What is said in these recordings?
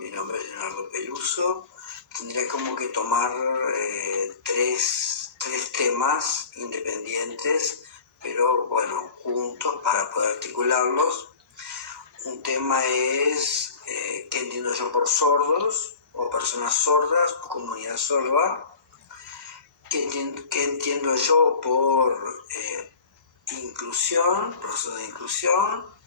mi nombre es Leonardo Peluso. Tendría como que tomar tres temas independientes, pero bueno, juntos para poder articularlos. Un tema es qué entiendo yo por sordos, o personas sordas, o comunidad sorda. ¿Qué entiendo yo por inclusión, proceso de inclusión?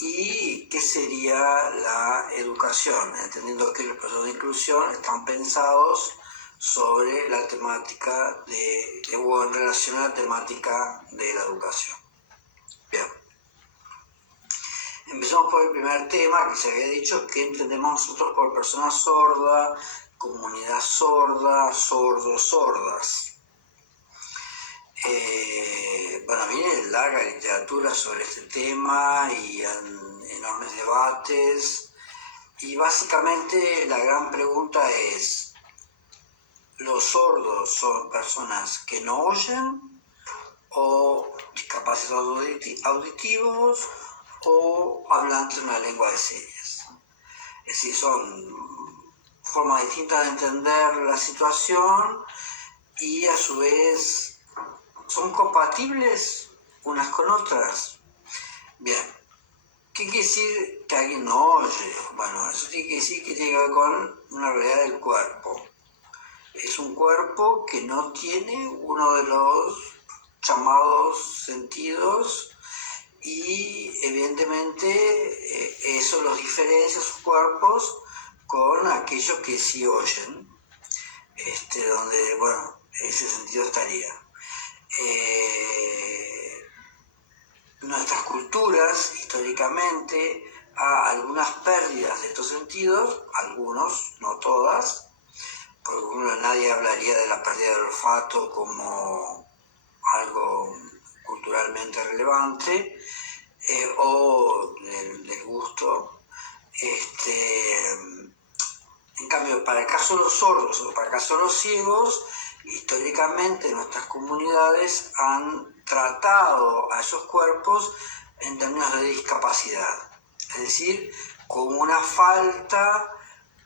¿Y qué sería la educación? Entendiendo que los procesos de inclusión están pensados sobre la temática o en relación a la temática de la educación. Bien. Empezamos por el primer tema que se había dicho, ¿qué entendemos nosotros por persona sorda, comunidad sorda, sordos, sordas? Bueno, viene larga literatura sobre este tema y enormes debates, y básicamente la gran pregunta es: ¿los sordos son personas que no oyen, o discapacitados auditivos, o hablantes de una lengua de señas? Es decir, son formas distintas de entender la situación y a su vez son compatibles unas con otras. Bien, ¿qué quiere decir que alguien no oye? Bueno, eso tiene que decir que tiene que ver con una realidad del cuerpo. Es un cuerpo que no tiene uno de los llamados sentidos, y evidentemente eso los diferencia, sus cuerpos, con aquellos que sí oyen, donde, bueno, ese sentido estaría. Nuestras culturas, históricamente, a algunas pérdidas de estos sentidos, algunos, no todas, porque nadie hablaría de la pérdida del olfato como algo culturalmente relevante, o del gusto. En cambio, para el caso de los sordos o para el caso de los ciegos, históricamente nuestras comunidades han tratado a esos cuerpos en términos de discapacidad, es decir, con una falta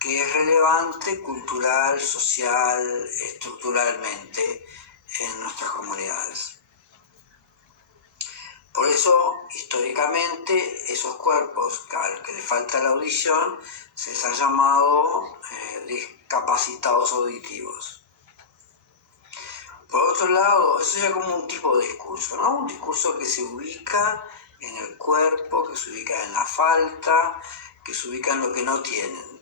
que es relevante cultural, social, estructuralmente en nuestras comunidades. Por eso, históricamente, esos cuerpos a los que les falta la audición se les ha llamado discapacitados auditivos. Por otro lado, eso ya como un tipo de discurso, ¿no? Un discurso que se ubica en el cuerpo, que se ubica en la falta, que se ubica en lo que no tienen.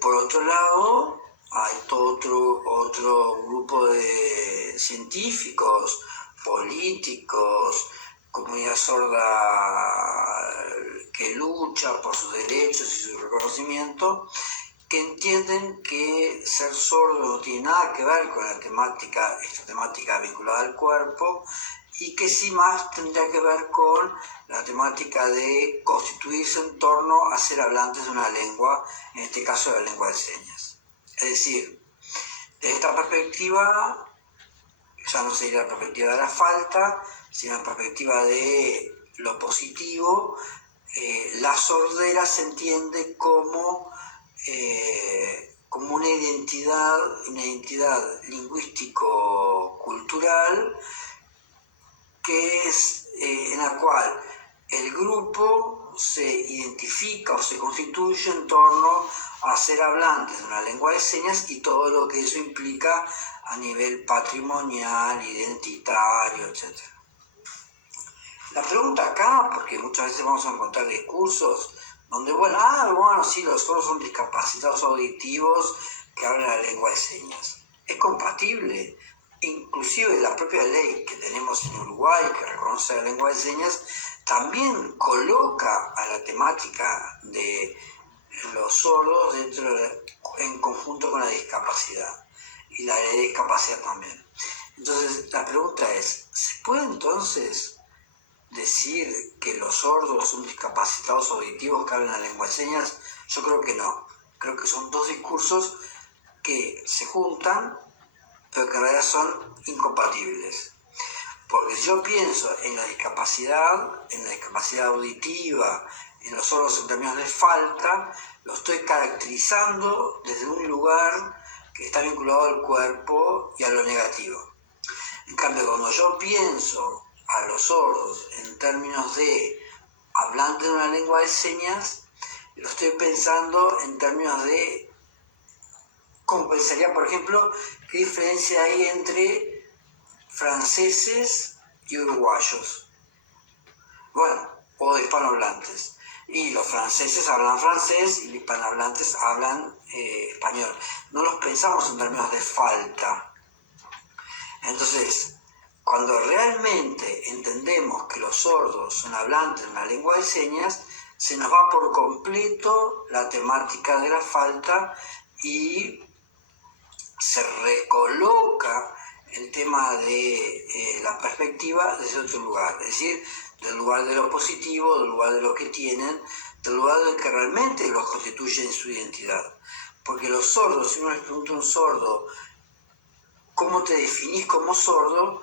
Por otro lado, hay todo otro grupo de científicos, políticos, comunidad sorda que lucha por sus derechos y su reconocimiento, que entienden que ser sordo no tiene nada que ver con esta temática vinculada al cuerpo, y que sí más tendría que ver con la temática de constituirse en torno a ser hablantes de una lengua, en este caso de la lengua de señas. Es decir, de esta perspectiva, ya no sería la perspectiva de la falta, sino la perspectiva de lo positivo. La sordera se entiende como una identidad lingüístico-cultural, que es en la cual el grupo se identifica o se constituye en torno a ser hablantes de una lengua de señas y todo lo que eso implica a nivel patrimonial, identitario, etc. La pregunta acá, porque muchas veces vamos a encontrar discursos donde, sí, los sordos son discapacitados auditivos que hablan la lengua de señas. ¿Es compatible? Inclusive la propia ley que tenemos en Uruguay, que reconoce la lengua de señas, también coloca a la temática de los sordos en conjunto con la discapacidad, y la ley de discapacidad también. Entonces, la pregunta es, ¿se puede entonces decir que los sordos son discapacitados auditivos que hablan la lengua de señas? Yo creo que no. Creo que son dos discursos que se juntan, pero que en realidad son incompatibles. Porque si yo pienso en la discapacidad auditiva, en los sordos en términos de falta, lo estoy caracterizando desde un lugar que está vinculado al cuerpo y a lo negativo. En cambio, cuando yo pienso a los sordos en términos de hablante de una lengua de señas, lo estoy pensando en términos de cómo pensaría, por ejemplo, qué diferencia hay entre franceses y uruguayos. Bueno, o de hispanohablantes. Y los franceses hablan francés y los hispanohablantes hablan español. No los pensamos en términos de falta. Entonces, cuando realmente entendemos que los sordos son hablantes de una lengua de señas, se nos va por completo la temática de la falta y se recoloca el tema de la perspectiva desde otro lugar, es decir, del lugar de lo positivo, del lugar de lo que tienen, del lugar del que realmente los constituye en su identidad. Porque los sordos, si uno les pregunta a un sordo, ¿cómo te definís como sordo?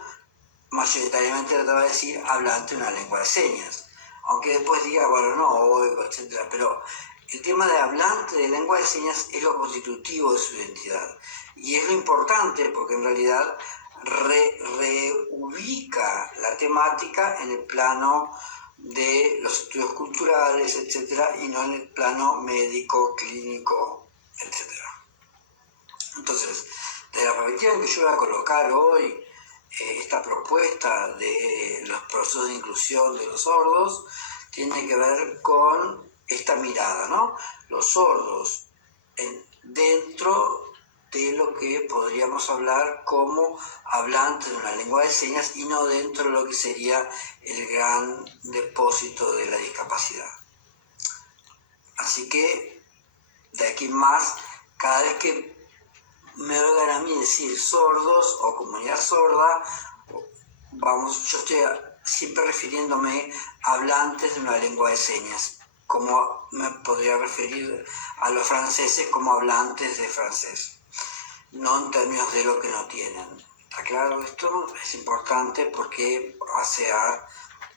Mayoritariamente te va a decir hablante de una lengua de señas. Aunque después diga, bueno, no, oigo, etc. Pero el tema de hablante de lengua de señas es lo constitutivo de su identidad. Y es lo importante porque en realidad reubica la temática en el plano de los estudios culturales, etc. y no en el plano médico, clínico, etc. Entonces, de la perspectiva en que yo voy a colocar hoy esta propuesta de los procesos de inclusión de los sordos, tiene que ver con esta mirada, ¿no? Los sordos dentro de lo que podríamos hablar como hablantes de una lengua de señas y no dentro de lo que sería el gran depósito de la discapacidad. Así que, de aquí en más, cada vez que me oigan a mí decir sordos o comunidad sorda, yo estoy siempre refiriéndome a hablantes de una lengua de señas, como me podría referir a los franceses como hablantes de francés, no en términos de lo que no tienen. ¿Está claro esto? Es importante porque hace a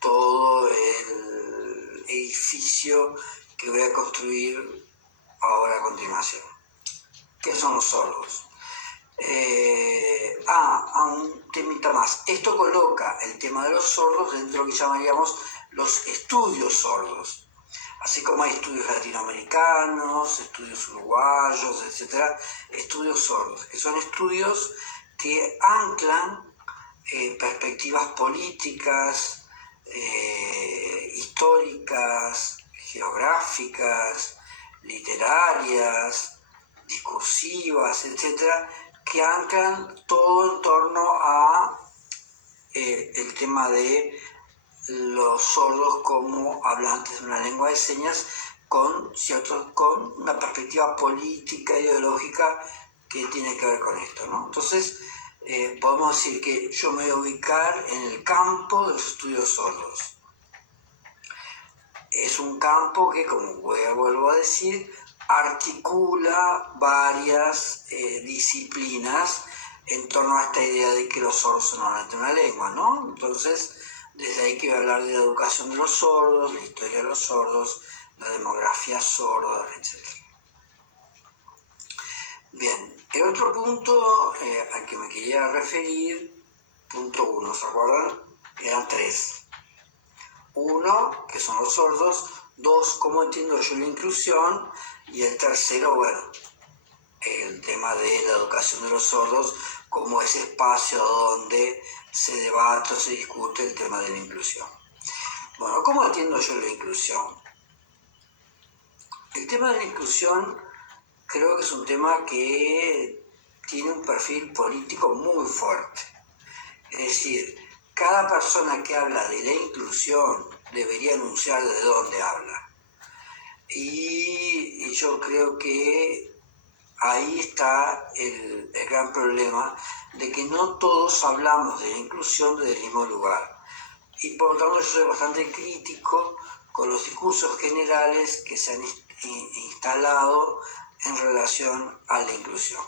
todo el edificio que voy a construir ahora a continuación. ¿Qué son los sordos? Un temita más. Esto coloca el tema de los sordos dentro de lo que llamaríamos los estudios sordos. Así como hay estudios latinoamericanos, estudios uruguayos, etc. Estudios sordos, que son estudios que anclan perspectivas políticas, históricas, geográficas, literarias, discursivas, etcétera, que anclan todo en torno a el tema de los sordos como hablantes de una lengua de señas con una perspectiva política, ideológica que tiene que ver con esto, ¿no? Entonces, podemos decir que yo me voy a ubicar en el campo de los estudios sordos. Es un campo que, como vuelvo a decir, articula varias disciplinas en torno a esta idea de que los sordos son hablantes de una lengua, ¿no? Entonces, desde ahí que voy a hablar de la educación de los sordos, la historia de los sordos, la demografía sorda, etc. Bien, el otro punto al que me quería referir, punto 1, ¿se acuerdan? Eran 3. 1, que son los sordos. 2, cómo entiendo yo la inclusión. Y el tercero, bueno, el tema de la educación de los sordos como ese espacio donde se debate o se discute el tema de la inclusión. Bueno, ¿cómo entiendo yo la inclusión? El tema de la inclusión creo que es un tema que tiene un perfil político muy fuerte. Es decir, cada persona que habla de la inclusión debería anunciar de dónde habla. Y yo creo que ahí está el gran problema de que no todos hablamos de la inclusión desde el mismo lugar. Y por lo tanto yo soy bastante crítico con los discursos generales que se han instalado en relación a la inclusión.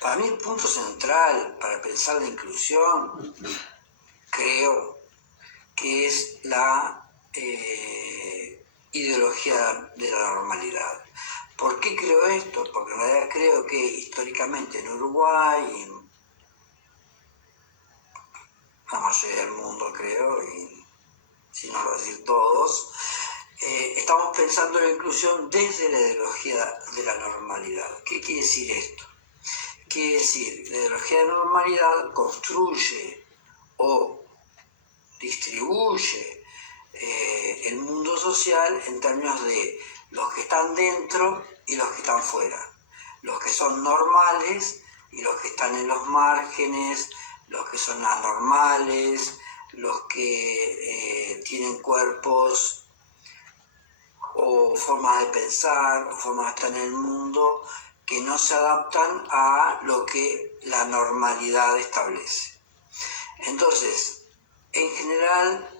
Para mí el punto central para pensar la inclusión creo que es la ideología de la normalidad. ¿Por qué creo esto? Porque en realidad creo que históricamente en Uruguay, y en la mayoría del mundo creo, y si no lo decir todos, estamos pensando en la inclusión desde la ideología de la normalidad. ¿Qué quiere decir esto? Quiere decir, la ideología de la normalidad construye o distribuye el mundo social en términos de los que están dentro y los que están fuera, los que son normales y los que están en los márgenes, los que son anormales, los que tienen cuerpos o formas de pensar o formas de estar en el mundo que no se adaptan a lo que la normalidad establece. Entonces, en general,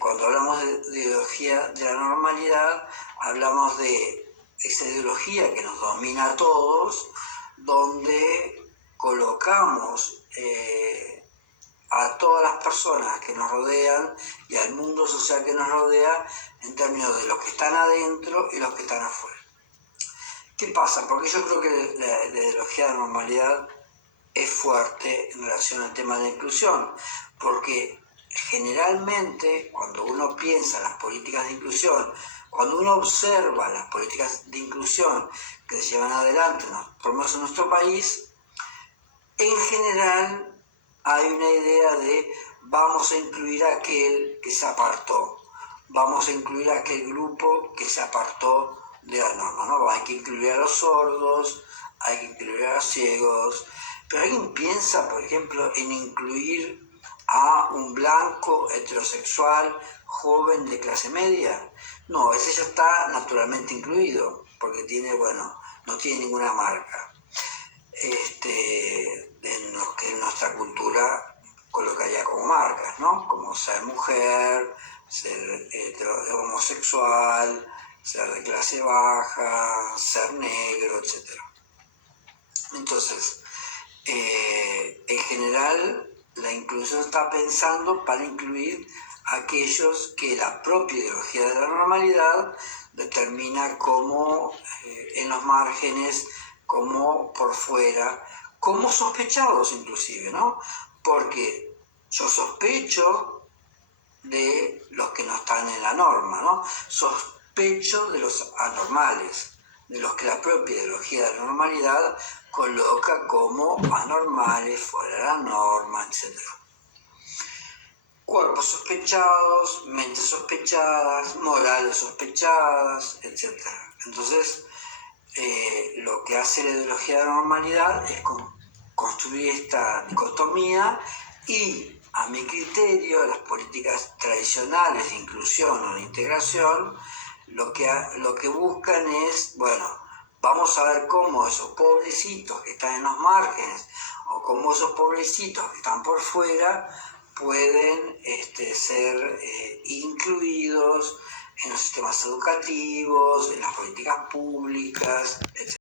cuando hablamos de ideología de la normalidad, hablamos de esa ideología que nos domina a todos, donde colocamos a todas las personas que nos rodean y al mundo social que nos rodea en términos de los que están adentro y los que están afuera. ¿Qué pasa? Porque yo creo que la ideología de la normalidad es fuerte en relación al tema de la inclusión, porque generalmente cuando uno piensa en las políticas de inclusión, cuando uno observa las políticas de inclusión que se llevan adelante, por lo menos en nuestro país, en general hay una idea de vamos a incluir a aquel que se apartó, vamos a incluir a aquel grupo que se apartó de la norma, ¿no? Hay que incluir a los sordos, hay que incluir a los ciegos, pero ¿alguien piensa, por ejemplo, en incluir a un blanco heterosexual joven de clase media? No, ese ya está naturalmente incluido, porque no tiene ninguna marca. En lo que nuestra cultura colocaría como marcas, ¿no? Como ser mujer, ser homosexual, ser de clase baja, ser negro, etc. Entonces, en general, la inclusión está pensando para incluir a aquellos que la propia ideología de la normalidad determina como en los márgenes, como por fuera, como sospechados inclusive, ¿no? Porque yo sospecho de los que no están en la norma, ¿no? Sospecho de los anormales, de los que la propia ideología de la normalidad coloca como anormales, fuera de la norma, etc. Cuerpos sospechados, mentes sospechadas, morales sospechadas, etc. Entonces, lo que hace la ideología de la normalidad es construir esta dicotomía y, a mi criterio, las políticas tradicionales de inclusión o de integración lo que buscan es, vamos a ver cómo esos pobrecitos que están en los márgenes o cómo esos pobrecitos que están por fuera pueden ser incluidos en los sistemas educativos, en las políticas públicas, etc.